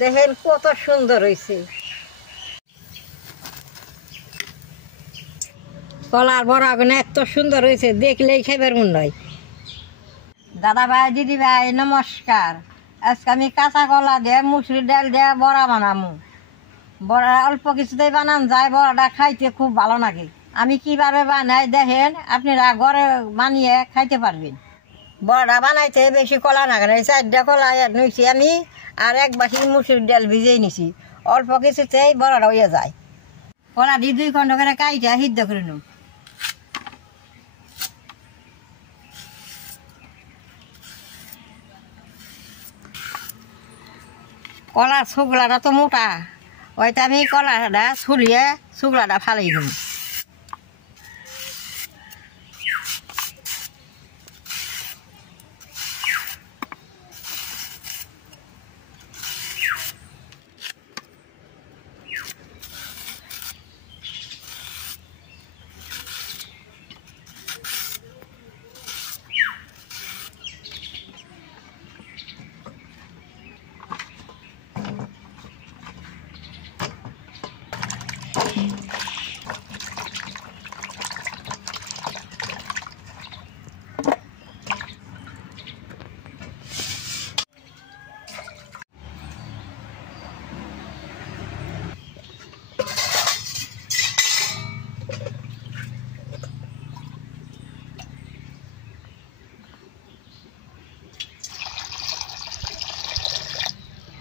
দেখেন কত সুন্দর হয়েছে। কলার বড়াগুলো এত সুন্দর হয়েছে, দেখলেই খাইবার মন নয়। দাদা ভাই, দিদি ভাই, নমস্কার। আজকে আমি কাঁচা কলা দিয়ে মুসুরি ডাল দিয়ে বড়া বানাবো। বড়া অল্প কিছুতেই বানান যায়, বড়াটা খাইতে খুব ভালো লাগে। আমি কিভাবে বানাই দেখেন, আপনারা ঘরে বানিয়ে খাইতে পারবেন। বড়া বানাইতে বেশি কলা লাগে না, 4টা কলা নিয়েছি আমি, আর 1 বাটি মুসুরির ডাল ভিজিয়ে নিছি। অল্প কিছুতেই বড়াটা হয়ে যায়। কলা দিয়ে 2 খণ্ড করে কাইটা সিদ্ধ করে নেব। কলার শুকলাটা তো মোটা, ওইটা আমি কলাটা ছুলিয়ে শুকলাটা ফালাই দেব।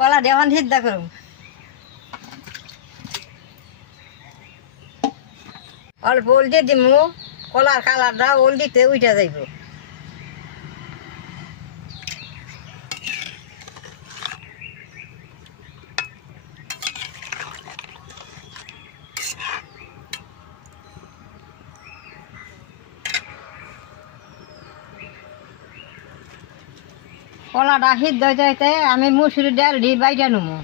কলা দিয়ে এখন সিদ্ধ করুন। অল্প ওল দিয়ে দিমু, কলার কালারটা ওল দিতে উঠে যাইব। কলাটা সিদ্ধ যাইতে আমি মুসুরি ডাল দিয়ে বাইটা নেবো।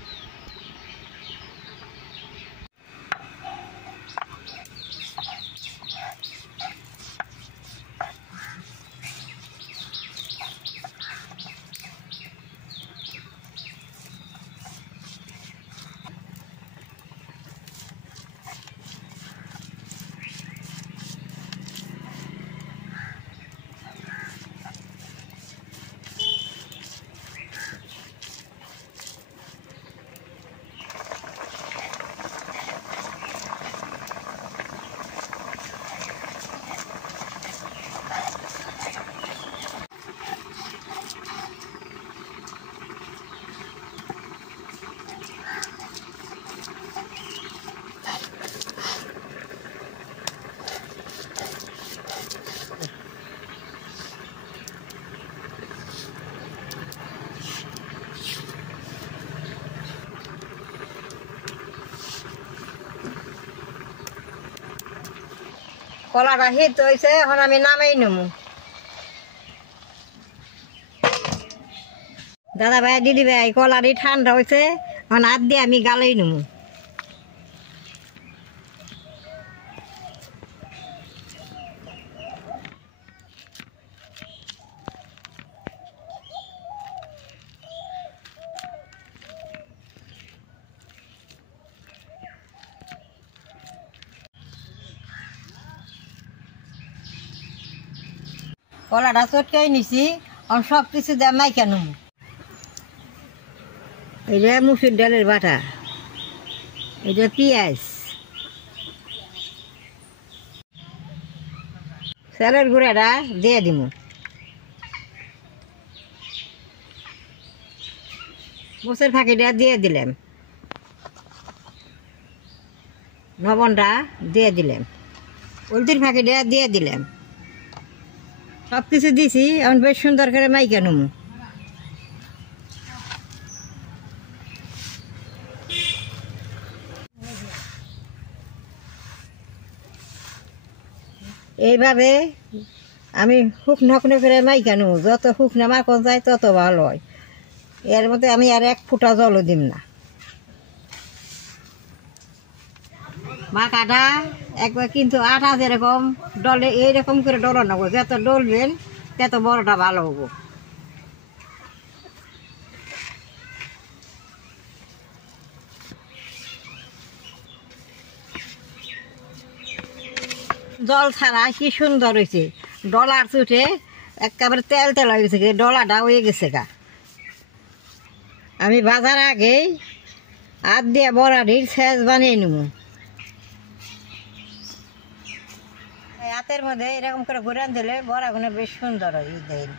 কলাটা সিদ্ধ হয়েছে, এখন আমি নামাই নেব। দাদা ভাই, দিদি ভাই, কলাটি ঠান্ডা হয়েছে, এখন হাত দিয়ে আমি গালাই নেব। কলাটা চটকাই নিছি, সব কিছু দিয়ে মাইকা নেব। এটা মুসুর ডালের বাটা, এটা পেঁয়াজ, চালের গুঁড়াটা দিয়ে দিব। মোচের ফাঁকিটা দিয়ে দিলাম, লবণটা দিয়ে দিলাম, হলদির ফাঁকিটা দিয়ে দিলাম। সব কিছু দিছি, এখন বেশ সুন্দর করে মাইকা নেব। এইভাবে আমি শুকনো করে মাইকা নেব। যত শুকনো মাখন যায় তত ভালো হয়। এর মধ্যে আমি আর 1 ফোঁটা জলও দিম না। মাখাটা একবার কিন্তু আটা যেরকম ডলে এইরকম করে ডলো নেব, যত ডলবেন তত বড়টা ভালো হবো। জল ছাড়া কি সুন্দর হয়েছে, ডলার চুটে একেবারে তেল তেল হয়ে গেছে, ডলাটা হয়ে গেছে গা। আমি বাজার আগেই হাত দিয়ে বড়াটির সেচ বানিয়ে নেব। হাতের মধ্যে এরকম করে ঘুরান দিলে বড়াগুলো বেশ সুন্দর হয়। দেখেন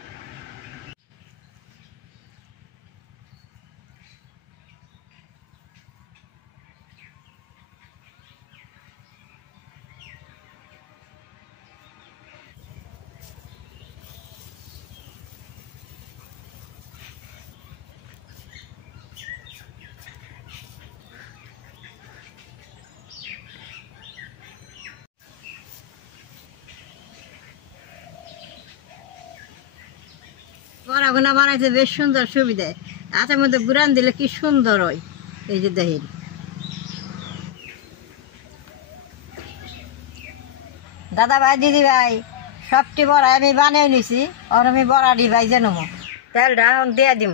বড়াগুনা বানাইতে বেশ সুন্দর সুবিধা। হাতের মধ্যে ঘুরান দিলে কি সুন্দর হয়। এই যে দেখেন দাদা ভাই দিদি ভাই, সবটি বড়া আমি বানিয়ে নিছি। আর আমি বড়াটি ভাইজে নেবো, তেলটা এখন দিয়ে দিব।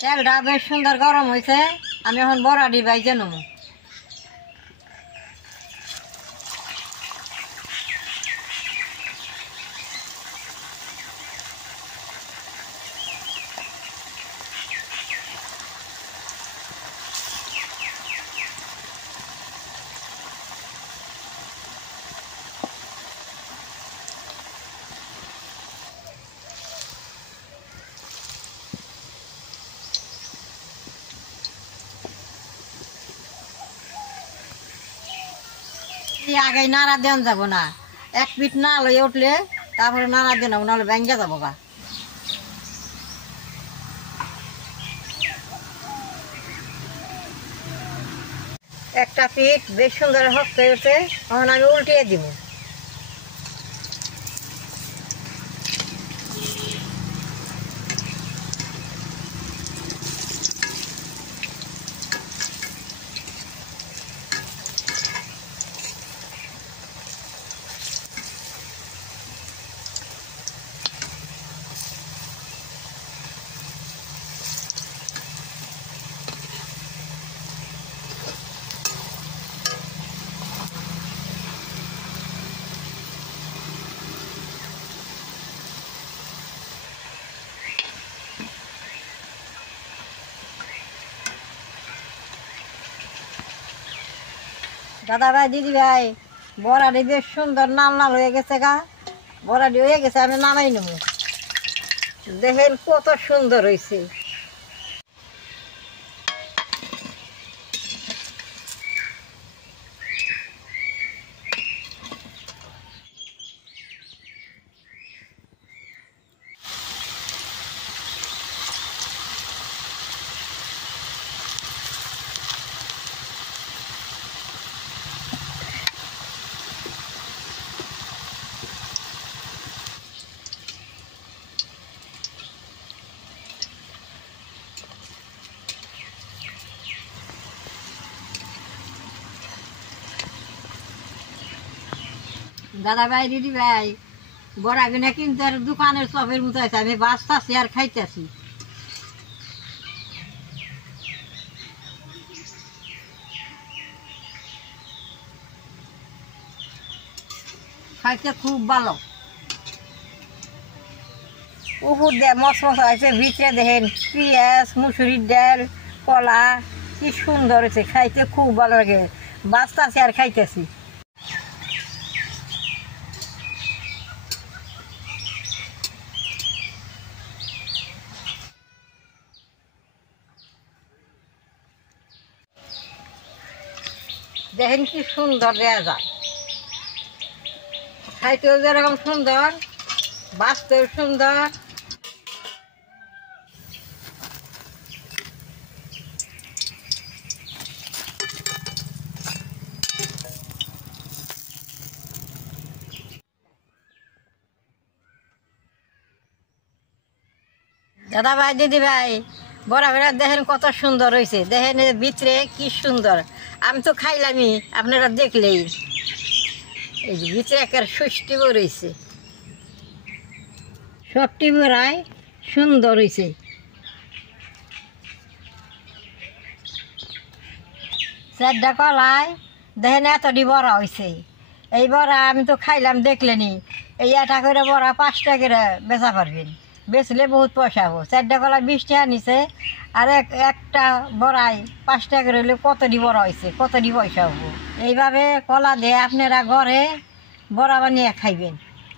তেলটা বেশ সুন্দর গরম হয়েছে, আমি এখন বড়াটি ভাইজে নেবো। আগে নাড়া দেন যাব না, এক পিঠ না লয়ে উঠলে তারপরে নাড়া দেন, নাহলে ভেঙে যাবো গা। একটা পিঠ বেশ সুন্দর হক হয়েছে, এখন আমি উল্টিয়ে দিব। দাদা ভাই দিদি ভাই, বড়াটি বেশ সুন্দর নাল নাল হয়ে গেছে গা। বড়াটি হয়ে গেছে, আমি নামাই নেব। দেখেন কত সুন্দর হয়েছে। দাদা ভাই দিদি ভাই, বড়া কিনা কিন্তু আর দোকানের চপের মতো আছে, আমি বাঁচতেছি আর খাইতেছি। খাইতে খুব ভালো। উপর দিয়ে মশ মশা আছে, ভিতরে দেখেন পেঁয়াজ, মুসুরির ডাল, কলা, কি সুন্দর হয়েছে। খাইতে খুব ভালো লাগে, বাঁচতেছি আর খাইতেছি। দেখেন কি সুন্দর দেওয়া যায়, খাইতেও যেরকম সুন্দর, বাঁচতেও সুন্দর। দাদা ভাই দিদি ভাই, বড়া বড়া দেখেন কত সুন্দর হয়েছে। দেখেন ভিতরে কি সুন্দর। আমি তো খাইলামই, আপনারা দেখলেই। এই যে ভিতরে একের ষষ্ঠী রয়েছে, সবটি বড়াই সুন্দর হয়েছে। চারটা কলায় দেখেন এতটি বড়া হয়েছে। এই বড়া আমি তো খাইলাম দেখলেনি, এই এটা করে বড়া 5 টাকা করে বেচা পারবেন, বেচলে বহুত পয়সা হবো। চারটা কলায় 20 টাকা নিছে, আর একটা বড়ায় 5 টাকা করে হলে কতটি বড়া হয়েছে, কতটি পয়সা হবো। এইভাবে কলা দিয়ে আপনারা ঘরে বড়া বানিয়ে খাইবেন,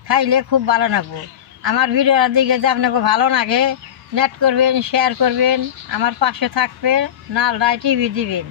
খাইলে খুব ভালো লাগবো। আমার ভিডিওটা দিকে যে আপনাকে ভালো লাগে, নেট করবেন, শেয়ার করবেন, আমার পাশে থাকবেন, নালরায় টিভি দিবেন।